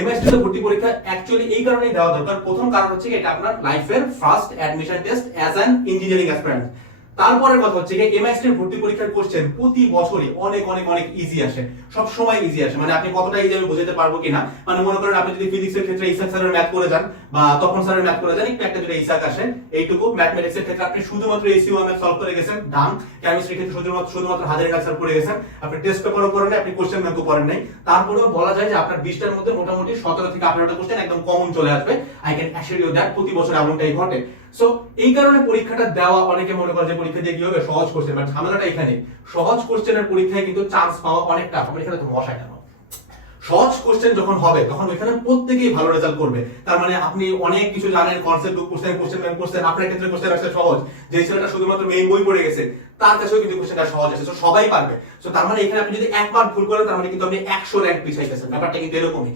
MST ভর্তি পরীক্ষা actually এই কারণেই দেওয়া দরকার। প্রথম কারণ হচ্ছে এটা আপনার লাইফের first admission test as an engineering aspirant. তারপরের কথা হচ্ছে এমএসটি ভর্তি পরীক্ষার কোশ্চেন প্রতি বছরই অনেক অনেক অনেক ইজি আসে, সব সময় ইজি আসে। মানে আপনি কতটা ইজি আমি বোঝাতে পারবো কিনা, মানে মনে করেন আপনি যদি ফিজিক্সের ক্ষেত্রে ইসাক স্যারের ম্যাথ করে যান বা তখন স্যারের ম্যাথ করে যান, একটু একটা যদি ইসাক আসে এইটুকু। ম্যাথমেটিক্সের ক্ষেত্রে আপনি শুধুমাত্র এসইউ ম্যাথ সলভ করে গেছেন, ডান। কেমিস্ট্রির ক্ষেত্রে শুধুমাত্র হাজারের কাছে পড়ে গেছেন, আপনি টেস্ট পেপারও করেন নাই, আপনি কোশ্চেন ব্যাংকও করেন নাই। তারপরেও বলা যায় যে আপনার 20টার মধ্যে মোটামুটি 17 থেকে 18টা কোশ্চেন একদম কমন চলে আসবে। I can assure you that প্রতি বছর এমনটাই ঘটে। সো এই কারণে পরীক্ষাটা দেওয়া, অনেকে মনে করে যে পরীক্ষা দিয়ে কি হবে, সহজ কোশ্চেন। বাট ঝামেলাটা এখানে, সহজ কোশ্চেনের পরীক্ষায় কিন্তু চান্স পাওয়া অনেক টাফ। আমি এখানে তো মশাই না, সহজ কোশ্চেন যখন হবে তখন ওইখানে প্রত্যেকেই ভালো রেজাল্ট করবে। তার মানে আপনি অনেক কিছু জানেন, কনসেপ্ট বুক পড়ছেন, কোশ্চেন ব্যাংক পড়ছেন, আপনার ক্ষেত্রে কোশ্চেন আসছে সহজ। যে ছেলেটা শুধুমাত্র মেইন বই পড়ে গেছে তার কাছেও কিন্তু কোশ্চেনটা সহজ আছে, সো সবাই পারবে। সো তার মানে এখানে আপনি যদি একবার ভুল করেন তার মানে কিন্তু আপনি 100 র‍্যাঙ্ক পিছাইতেছেন, ব্যাপারটা কিন্তু এরকমই।